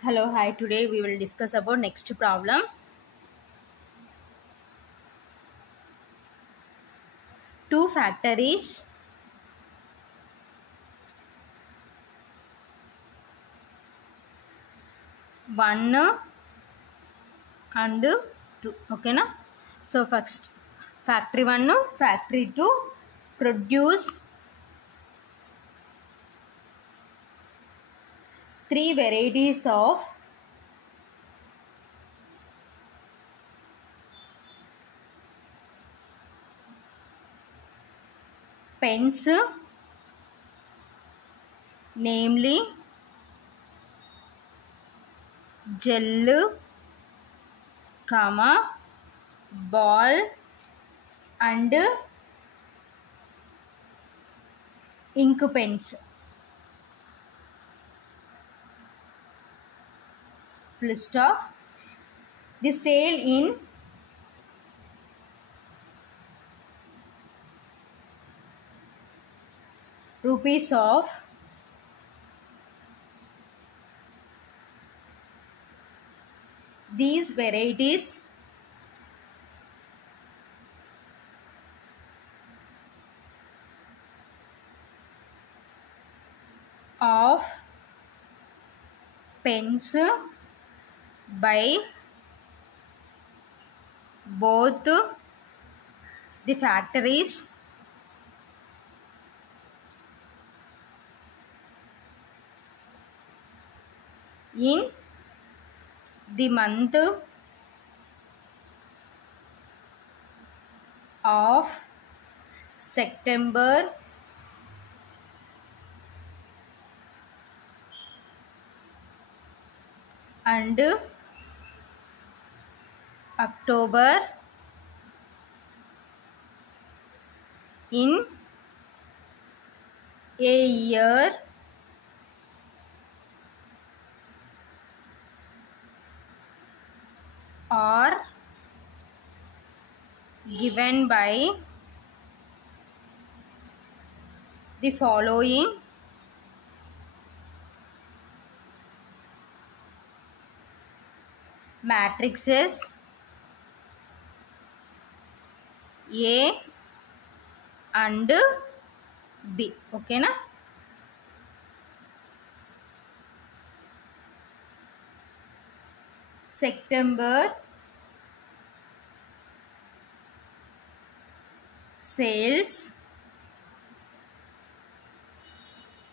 Hello, hi. Today we will discuss about next problem. Two factories. One and two. Okay, na? So first, factory one, factory two produce three varieties of pens, namely gel, ball and ink pens. Full stop. The sale in rupees of these varieties of pens by both the factories in the month of September and October in a year are given by the following matrices A and B. Okay, na? September sales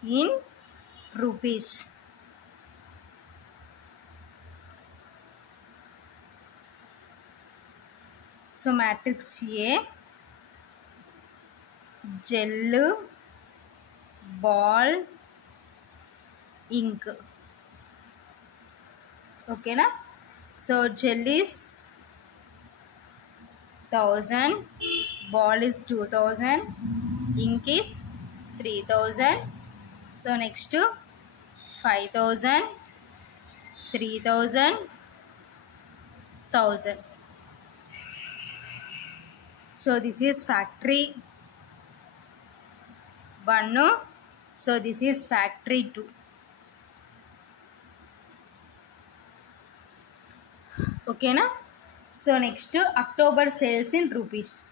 in rupees. So matrix A, gel, ball, ink. Okay, na? So gel is 1000, ball is 2000, ink is 3000. So next to 5000, 3000, 1000. So this is factory 1. So this is factory 2. Okay, na? So next to October sales in rupees.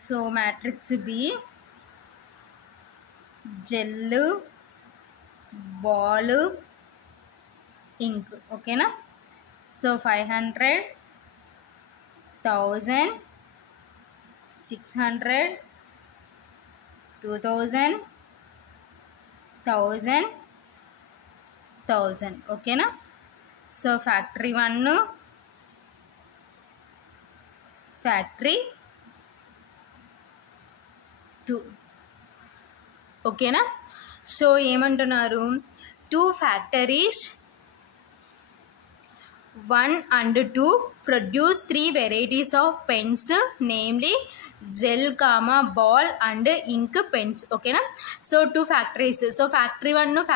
So matrix B, gel, ball, ink. Okay, na? So 500, 1000, 600, 2000, 1000, 1000. Okay, na? So factory 1, factory 2. Okay, na? So ఏమంటున్నారు, two factories 1 and 2 produce three varieties of pens, namely gel, ball and ink pens. Okay, na? So two factories. So factory 1,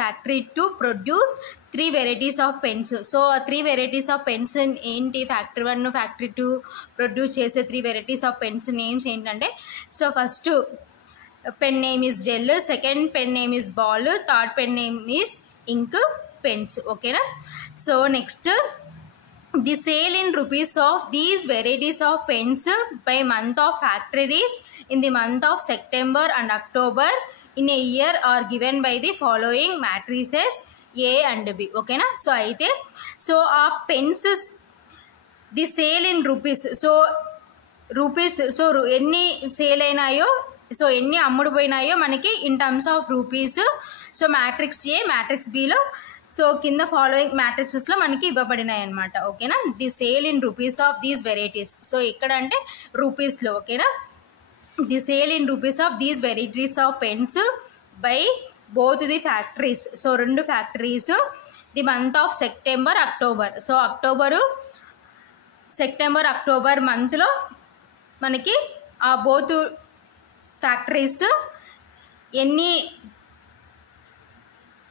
factory 2 produce 3 varieties of pens. So 3 varieties of pens ఏంటి, factory 1 factory 2 produce చేసే 3 varieties of pens names ఏంటంటే, so first pen name is gel, second pen name is ball, third pen name is ink pens. ఓకేనా. So next the sale in rupees of these varieties of pens by month of factories in the month of September and October in a year are given by the following matrices A and B. ఓకేనా. So అయితే so ఆ pens the sale in rupees, so rupees, so ఎన్ని sale అయినాయో, so ఎన్ని అమ్ముడుపోయినాయో మనకి in terms of rupees. So matrix A, matrix below so కింద following మ్యాట్రిక్సెస్లో మనకి ఇవ్వబడినాయి అనమాట. ఓకేనా. The sale in rupees of these varieties, so ఇక్కడ అంటే రూపీస్లో. ఓకేనా. The sale in rupees of these varieties of pens by both the factories, so 2 factories the month of September October. So September October మంత్లో మనకి ఆ both factories ఎన్ని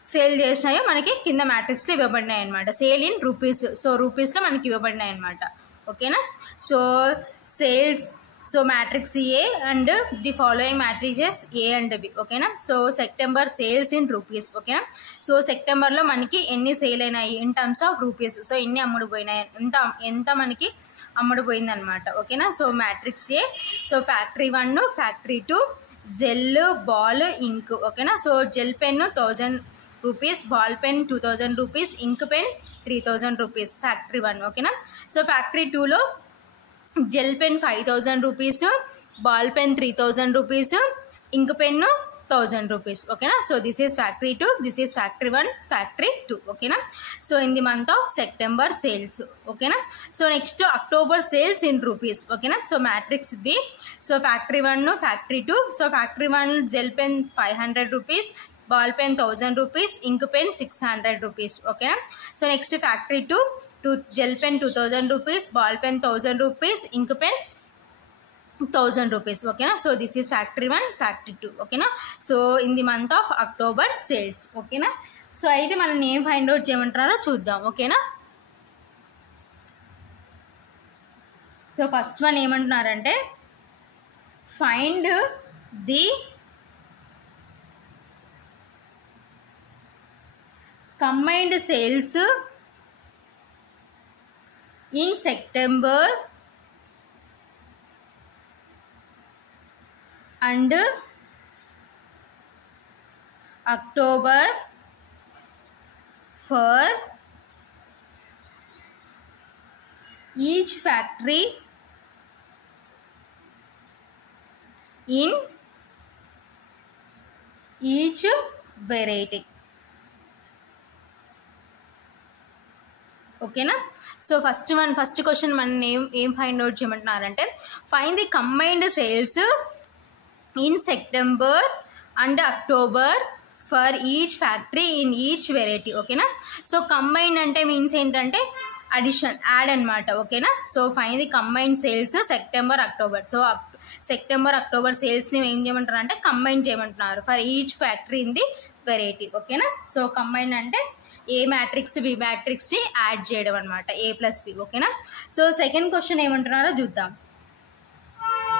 sale చేసినాయో మనకి కింద మ్యాట్రిక్స్లో ఇవ్వబడినాయి అనమాట. సేల్ ఇన్ రూపీస్, సో రూపీస్లో మనకి ఇవ్వబడినాయి అనమాట. ఓకేనా. So sales, so matrix A and the following matrices A and B. ఓకేనా. So September sales in rupees. ఓకేనా. సో సెప్టెంబర్లో మనకి ఎన్ని సేల్ అయినాయి in terms of rupees, so ఎన్ని అమ్ముడుపోయినాయి, ఎంత మనకి అమ్ముడుపోయింది అనమాట. ఓకేనా. So matrix A, so factory 1, factory 2 gel, ball, ink. ఓకేనా. So gel pen 1000 rupees, ball pen 2000 rupees, ink pen 3000 rupees factory 1. ఓకేనా. సో ఫ్యాక్టరీ 2లో gel pen 5000 rupees, ball pen 3000 rupees, ink pen 1000 rupees. ఓకేనా. So this is factory 2, this is factory 1, factory 2. ఓకేనా. So in the month of September sales. ఓకేనా. So next October sales in rupees. ఓకేనా. So matrix B, so factory 1, factory 2. So factory 1 gel pen 500 rupees, ball pen 1000 rupees, ink pen 600 rupees. ఓకేనా. So next factory 2 gel pen 2000 rupees, ball pen 1000 rupees, ink pen 1000 rupees. ఓకేనా. So this is factory 1, factory 2. ఓకేనా. So in the month of October sales. ఓకేనా. So అయితే మనం ఏం find out చేయమంటారో చూద్దాం. ఓకేనా. సో ఫస్ట్ వన్ ఏమంటున్నారంటే, find the combined sales in September and October for each factory in each variety. ఓకేనా. సో ఫస్ట్ క్వశ్చన్ మనం ఏం ఫైండ్ అవుట్ చేయమంటున్నారంటే, find the combined sales in September and October for each factory in each variety. ఓకేనా. So combined అంటే means ఏంటంటే addition, add అనమాట. ఓకేనా. So find the combined sales September October. So September October సేల్స్ని ఏం చేయమంటారు అంటే కంబైన్ చేయమంటున్నారు for each factory in the variety. ఓకేనా. సో కంబైన్ అంటే ఏ మ్యాట్రిక్స్ బి మ్యాట్రిక్స్ని యాడ్ చేయడం అనమాట, A + B. ఓకేనా. సో సెకండ్ క్వశ్చన్ ఏమంటున్నారో చూద్దాం.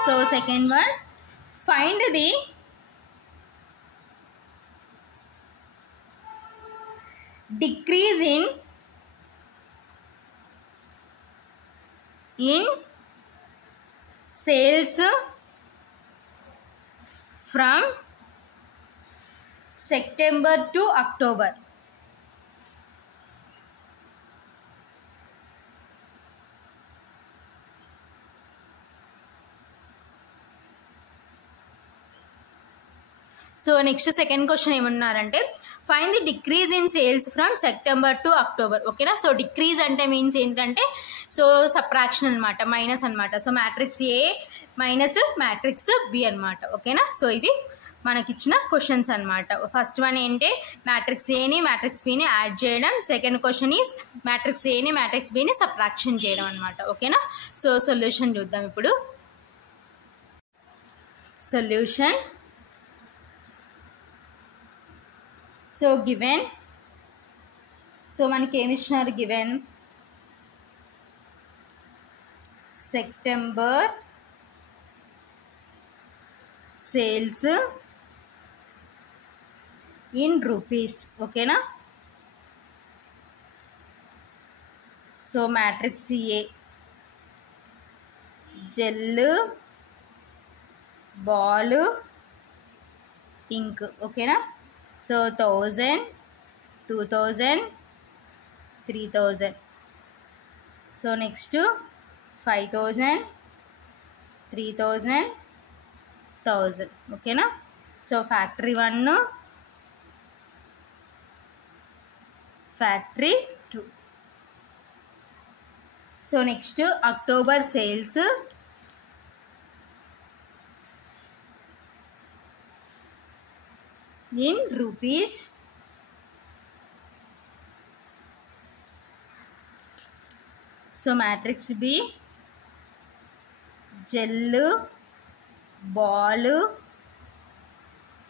So second one, find the decrease in sales from September to October. So next second question ఏమన్నారంటే, find the decrease in sales from September to October. ఓకేనా. So decrease అంటే means ఏంటంటే, so subtraction అనమాట, minus అనమాట. So matrix A minus matrix B అనమాట. ఓకేనా. So ఇవి మనకిచ్చిన క్వశ్చన్స్ అనమాట. ఫస్ట్ వన్ ఏంటి, మ్యాట్రిక్స్ ఏని మ్యాట్రిక్స్ బిని యాడ్ చేయడం. సెకండ్ క్వశ్చన్ ఈజ్ మ్యాట్రిక్స్ ఏని మ్యాట్రిక్స్ బిని సబ్ట్రాక్షన్ చేయడం అనమాట. ఓకేనా. సో సొల్యూషన్ చూద్దాం ఇప్పుడు. సొల్యూషన్. So given సో మనకి ఏమి ఇచ్చినారు given September sales in rupees. ఓకేనా. So matrix A gel ball ink. ఓకేనా. సో 1000 2000 3000. So next 5000 3000 1000. ఓకేనా. So factory 1 factory 2. So next October sales in rupees. So matrix B gel ball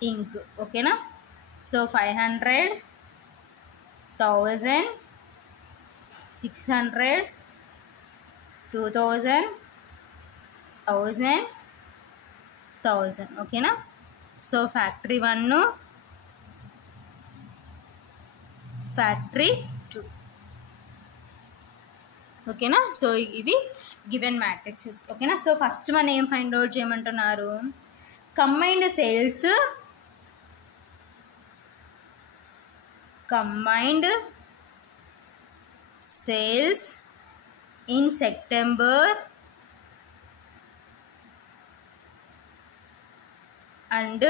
ink. ఓకేనా. So 500 1000 600 2000 1000 1000. ఓకేనా. So factory 1 factory 2. ఓకేనా. So ఇవి given matrices. ఓకేనా. So first మనం ఏం find out చేయమంటున్నారు combined sales in September and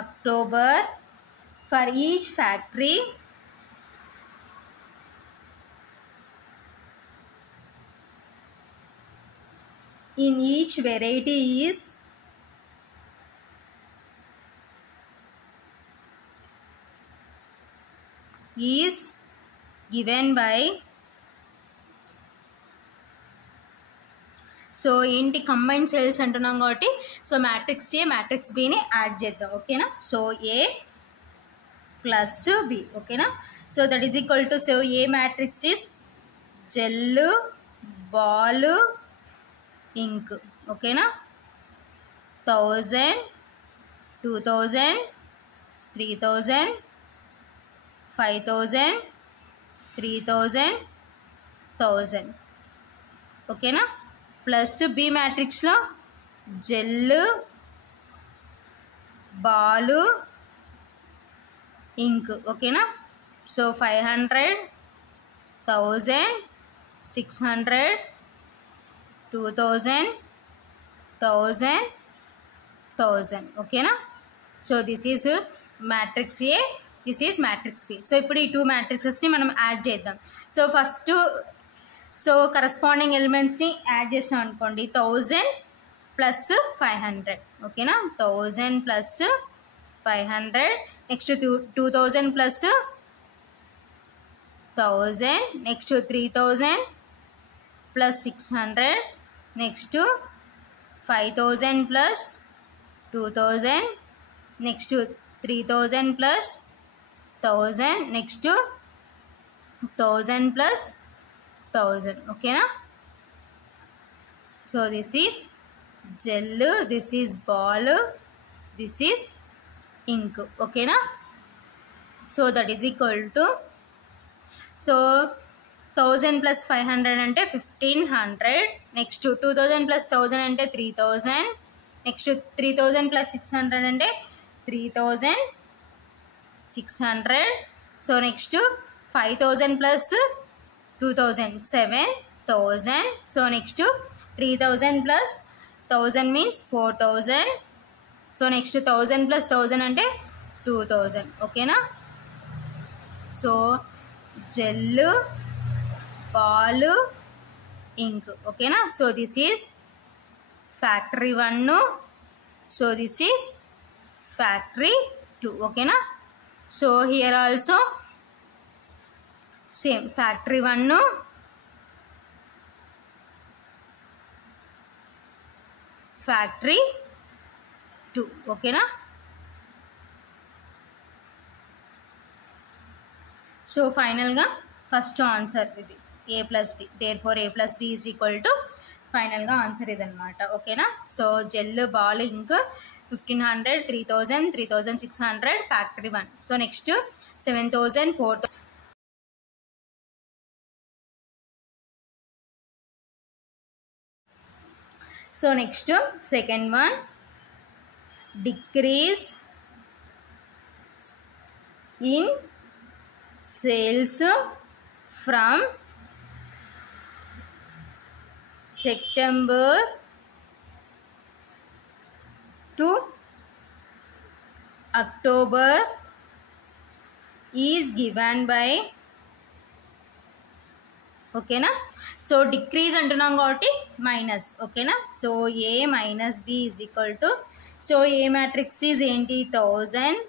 October for each factory in each variety is given by. So ఏంటి combine sales అంటున్నాం కాబట్టి సో మ్యాట్రిక్స్ ఏ మ్యాట్రిక్స్ బిని యాడ్ చేద్దాం. ఓకేనా. So A plus B. ఓకేనా. So that is equal to so A matrix is gel ball ink. ఓకేనా. 1000 2000 3000 5000 3000 1000. ఓకేనా. Plus B మ్యాట్రిక్స్లో జెల్ బాలు ఇంక్. ఓకేనా. సో 500 1000 600 2000 1000 1000. ఓకేనా. So this is matrix A this is matrix B. So ఇప్పుడు ఈ 2 మ్యాట్రిక్సెస్ని మనం యాడ్ చేద్దాం. సో ఫస్ట్ సో కరస్పాండింగ్ ఎలిమెంట్స్ని యాడ్ చేసినాం అనుకోండి 1000 ప్లస్ 500. ఓకేనా. 1000 plus 500. Next 2000 plus 1000. Next 3000 plus 600. Next 5000 plus 2000. Next 3000 plus 1000. Next 1000 plus 1000. ఓకేనా. So this is gel this is ball this is ink. ఓకేనా. So that is equal to so 1000 plus 500 అంటే 1500. Next 2000 plus 1000 అంటే 3000. Next 3000 plus 600 అంటే 3600. So next 5000 plus 2000 7000. So next 3000 plus 1000 means 4000. So next 1000 plus 1000 అంటే 2000. ఓకేనా. So gel ball ink. ఓకేనా. So this is factory 1. So this is factory 2. ఓకేనా. So here also same factory 1 factory 2. ఓకేనా. So ఫైనల్గా first answer ఇది a plus B, therefore a plus B is equal to ఫైనల్గా answer ఇదనమాట. ఓకేనా. So gel ball ink 1500, 3000, 3600 factory 1. So next 7000, 4000. So next second one, decrease in sales from September to October is given by, ఓకేనా. So decrease అంటున్నాం కాబట్టి minus, ఓకేనా. So A minus B is equal to, so A matrix is ఏంటి 1000,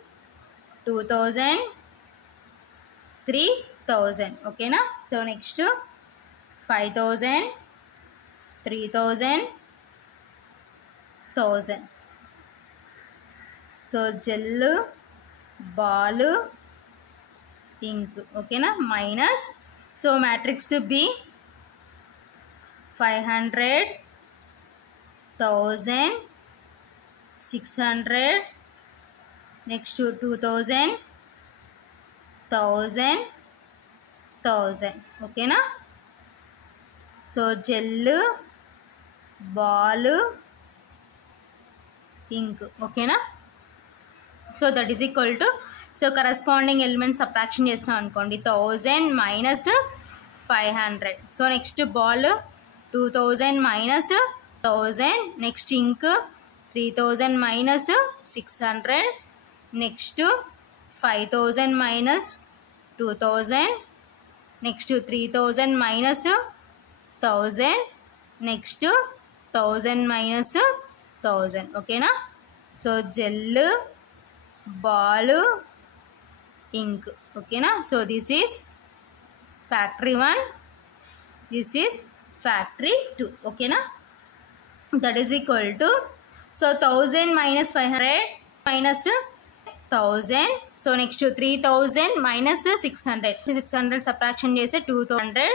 2000, 3000, ఓకేనా. So next 5000, 3000, 1000. So gel ball ink, ఓకేనా, minus. So matrix B 500, 1000, 600, next 2000, 1000, 1000, ఓకేనా. So gel ball ink, ఓకేనా. So that is equal to, so corresponding element subtraction చేస్తాం అనుకోండి, 1000 minus 500. So next ball 2000 minus 1000, next ink 3000 minus 600, next 5000 minus 2000, next 3000 minus 1000, next 1000 minus 1000, ఓకేనా. So gel ball ink, ఓకేనా. So this is factory 1, this is factory 2, ఓకేనా. That is equal to, so 1000 minus 500 minus 1000. So next 3000 minus 600 subtraction చేస్తే 200,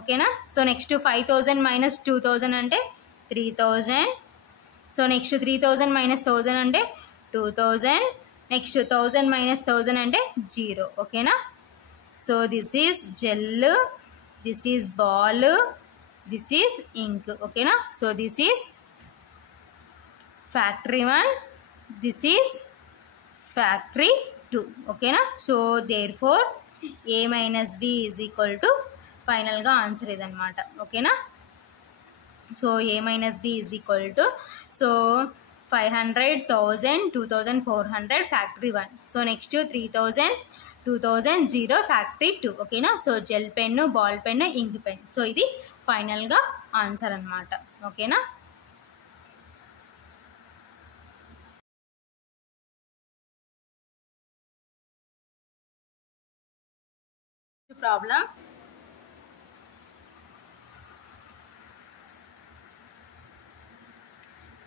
ఓకేనా. So next 5000 minus 2000 అంటే 3000. So next 3000 minus 1000 అంటే 2000, next 1000 minus 1000 అంటే 0, ఓకేనా. So this is gel, this is ball, this is ink, ఓకేనా. So this is factory 1, this is factory 2, ఓకేనా. So therefore A minus B is equal to ఫైనల్గా answer ఇదనమాట, ఓకేనా. So A minus B is equal to, so 500, 1000, 2400 factory 1. So next 3000, 2000, 0 factory 2, ఓకేనా. So gel pen, ball pen, ink pen. So ఇది ఫైనల్గా answer అనమాట, ఓకేనా. Problem,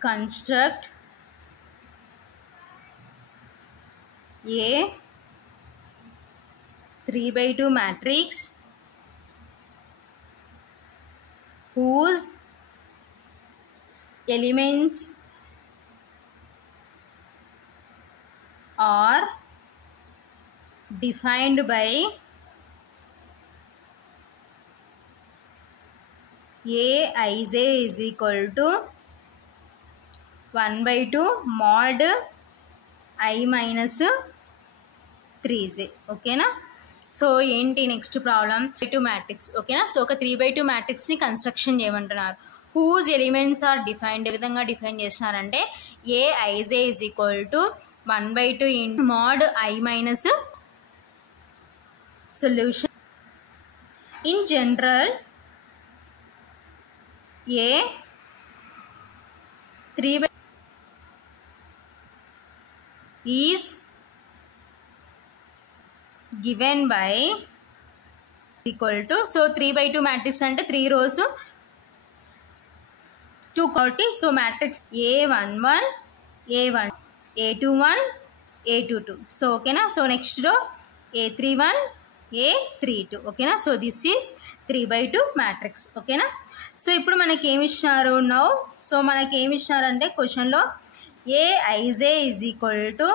construct a 3/2 matrix whose elements are defined by Aij is equal to 1/2 mod I minus 3j, ఓకేనా. So ఏంటి next problem, 3/2 matrix, ఓకేనా. So ఒక 3/2 మ్యాట్రిక్స్ని construction చేయమంటున్నారు. Whose elements are defined, ఏ విధంగా డిఫైన్ చేస్తున్నారంటే Aij is equal to 1/2 into mod I minus solution. In general A 3/2 is given by equal to, so 3/2 matrix అంటే 3 rows 2 కాబట్టి, so matrix A11, A1, A21, A22. So ఓకేనా. So next రో A31, ఏ 3 2 ఓకేనా. So this is 3/2 matrix ఓకేనా. So ఇప్పుడు మనకి ఏమి ఇచ్చినారు నౌ, సో మనకి ఏమి ఇచ్చినారంటే క్వశ్చన్లో Aij is equal to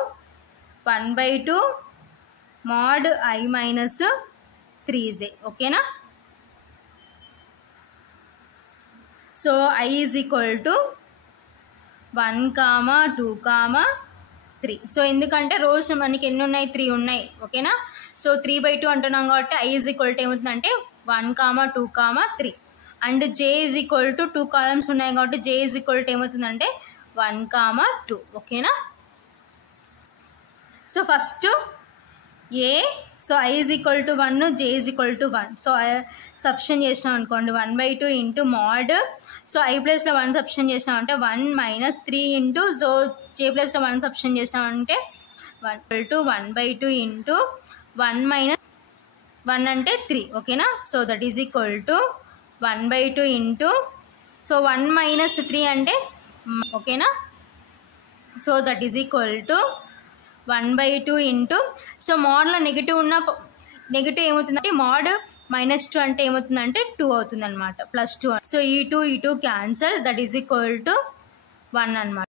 1/2 mod I minus 3j ఓకేనా. So I is equal to 1, 2, 3. So ఎందుకంటే రోస్ మనకి ఎన్ని ఉన్నాయి 3 ఉన్నాయి ఓకేనా. సో 3/2 అంటున్నాం కాబట్టి I ఈజ్ ఈక్వల్ టు ఏమవుతుందంటే 1, 2, 3 and J is equal to 2 columns ఉన్నాయి కాబట్టి J ఈజ్ ఈక్వల్ టు ఏమవుతుందంటే 1, 2 ఓకేనా. So first A, so I is equal to 1, J is equal to 1. So substitution చేసినాం అనుకోండి 1/2 ఇంటూ మాడ్, సో I ప్లేస్లో 1 substitution చేసినామంటే 1 minus 3 into, so J ప్లేస్లో 1 substitution చేసినామంటే 1/2 ఇంటూ 1 మైనస్ 1 అంటే 3 ఓకేనా. So that is equal to 1/2 into, so 1 minus 3 అంటే ఓకేనా. So that is equal to 1/2 into, so మోడ్లో నెగిటివ్ ఉన్న నెగిటివ్ ఏమవుతుందంటే మోడ్ -2 అంటే ఏమవుతుందంటే 2 అవుతుంది అనమాట, +2. సో ఈ 2 cancel, that is equal to 1 అనమాట.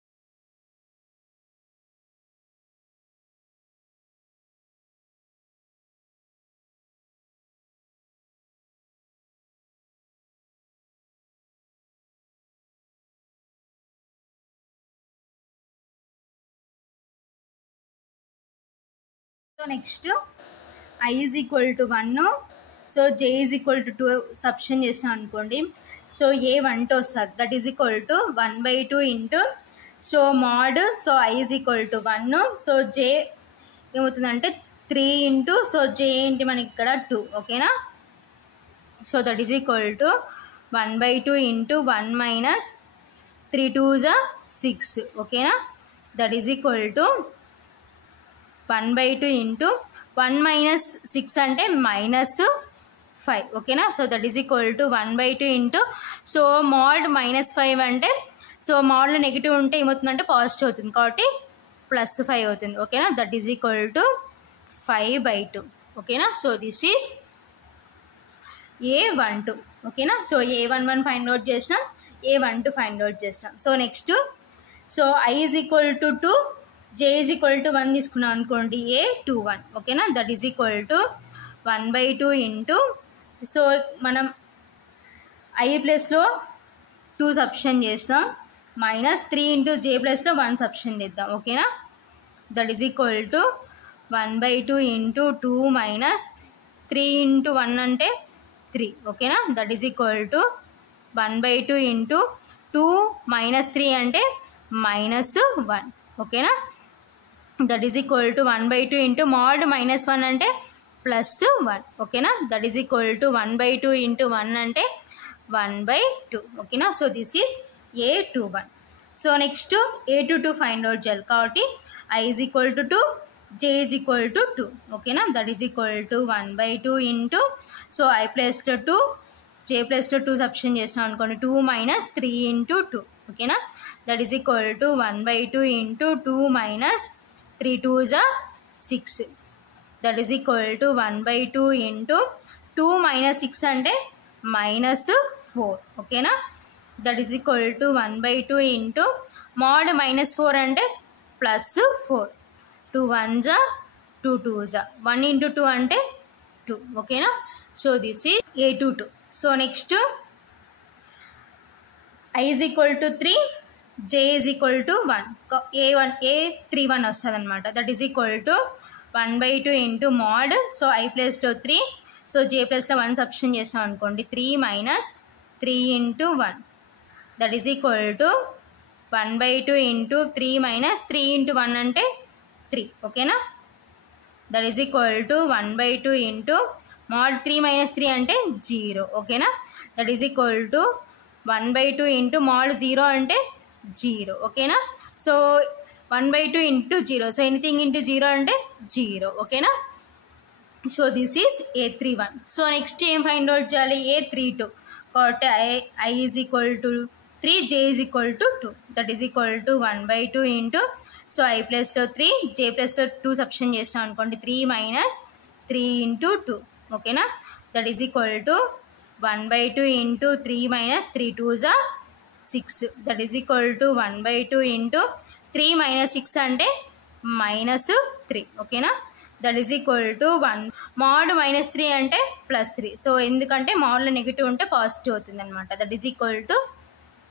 So next I is equal to 1, so J is equal to 2 substitution చేసినాం అనుకోండి. సో A1 వస్తుంది, that is equal to 1/2 into, so mod, so I is equal to 1, so J ఏమవుతుందంటే 3 into, so J ఏంటి మనకి ఇక్కడ 2 ఓకేనా. So that is equal to 1/2 into 1 minus 3 2s 6 ఓకేనా. That is equal to 1/2 into 1 minus 6 అంటే -5 ఓకేనా. So that is equal to 1/2 into, so mod -5 అంటే, so మాడ్లో negative ఉంటే ఏమవుతుందంటే పాజిటివ్ అవుతుంది కాబట్టి +5 అవుతుంది ఓకేనా. దట్ ఈజ్ ఈక్వల్ టు 5/2 ఓకేనా. సో దిస్ ఈజ్ A12 ఓకేనా. సో A11 ఫైండ్ అవుట్ చేసినాం, A12 ఫైండ్ అవుట్ చేసినాం. So next, so I is equal to 2, J is equal to 1 తీసుకున్నాం అనుకోండి, A21 ఓకేనా. That is equal to 1/2 into, so మనం I ప్లేస్లో 2 substitution చేస్తాం, -3 into J ప్లేస్లో 1 సబ్స్టిట్యూషన్ చేద్దాం ఓకేనా. That is equal to 1/2 into 2 minus 3 into 1 అంటే 3 ఓకేనా. That is equal to 1/2 into 2 minus 3 అంటే -1 ఓకేనా. That is equal to 1/2 into mod -1 అంటే +1 ఓకేనా. That is equal to 1/2 into 1 అంటే 1/2 ఓకేనా. So this is A21. So next A22 find out చేయాలి కాబట్టి I is equal to 2, J is equal to 2 ఓకేనా. That is equal to 1/2 into, so I ప్లేస్లో 2, J ప్లేస్లో 2 substitution చేస్తాం అనుకోండి, 2 minus 3 into 2 ఓకేనా. That is equal to 1/2 into 2 minus 3 2s 6. That is equal to 1/2 into 2 minus 6 అంటే -4 ఓకేనా. That is equal to 1/2 into mod -4 అంటే +4, 2 1s 2 2s, 1 into 2 అంటే 2 ఓకేనా. So this is A22. So next I is equal to 3, J is equal to 1, A31 వస్తుంది అనమాట. That is equal to 1/2 into mod, so I ప్లేస్లో 3, so J ప్లేస్లో 1 substitution చేస్తాం అనుకోండి, 3 minus 3 into 1 that is equal to 1/2 into 3 minus 3 into 1 అంటే 3 ఓకేనా. That is equal to 1/2 into mod 3 minus 3 అంటే 0 ఓకేనా. That is equal to 1/2 into mod 0 అంటే 0 ఓకేనా. So 1/2 into 0, so anything into 0 అంటే 0 ఓకేనా. So this is A31. So next ఏం find out చేయాలి, A32 కాబట్టి I is equal to 3, J is equal to 2, that is equal to 1/2 into, so I ప్లేస్లో 3, J ప్లేస్లో 2 substitution చేస్తాం అనుకోండి, 3 minus 3 into 2 ఓకేనా. That is equal to 1/2 into 3 minus 3 2s 6. That is equal to 1/2 into 3 minus 6 అంటే -3. ఓకేనా. That is equal to 1 mod -3 అంటే +3. So ఎందుకంటే మోడ్లో నెగిటివ్ ఉంటే పాజిటివ్ అవుతుంది అనమాట. That is equal to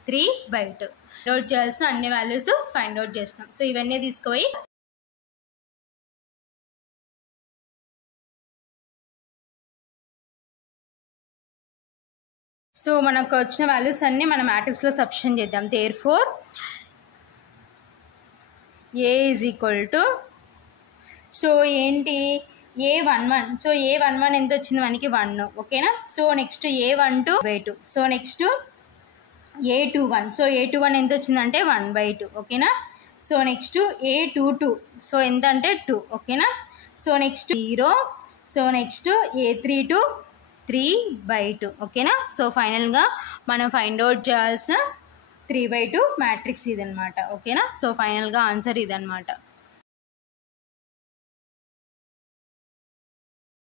3/2. Note చేయాల్సిన అన్ని వాల్యూస్ ఫైండ్ అవుట్ చేసినాం. సో ఇవన్నీ తీసుకుపోయి సో మనకు వచ్చిన వాల్యూస్ అన్నీ మన మ్యాట్రిక్స్లో సబ్స్టిట్యూట్ చేద్దాం. Therefore A is equal to so ఏంటి A11. సో A11 ఎంత వచ్చింది మనకి 1. ఓకేనా. So next A12 2. So next A21. So A21 ఎంత వచ్చిందంటే 1/2. ఓకేనా. So next A22. సో ఎంత అంటే 2. ఓకేనా. So next 0. So next A32 3/2. ఓకేనా. సో ఫైనల్గా మనం ఫైండ్ అవుట్ చేయాల్సిన 3/2 మ్యాట్రిక్స్ ఇదనమాట. ఓకేనా. సో ఫైనల్గా ఆన్సర్ ఇదనమాట.